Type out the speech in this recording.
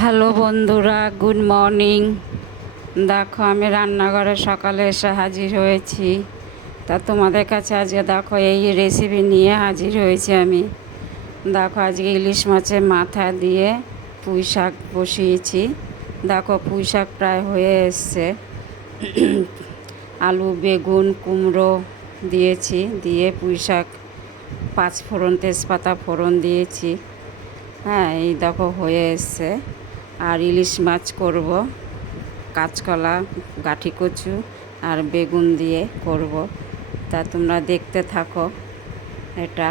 Hello বন্ধুরা, good morning. দেখো আমি রান্নাঘরে সকালে এসে হাজির হয়েছি। তা তোমাদের কাছে আজকে দেখো এই রেসিপি নিয়ে হাজির হয়েছি আমি। দেখো আজকে ইলিশ মাছের মাথা দিয়ে পুঁই শাক বসিয়েছি। দেখো পুঁই শাক প্রায় হয়ে এসছে। আলু, বেগুন, কুমড়ো দিয়েছি, দিয়ে পুঁই শাক পাঁচফোড়ন, তেজপাতা ফোড়ন দিয়েছি। হ্যাঁ, এই দেখো হয়ে এসছে। আর ইলিশ মাছ করব, কাঁচকলা, গাঁঠি কচু আর বেগুন দিয়ে করব। তা তোমরা দেখতে থাকো এটা।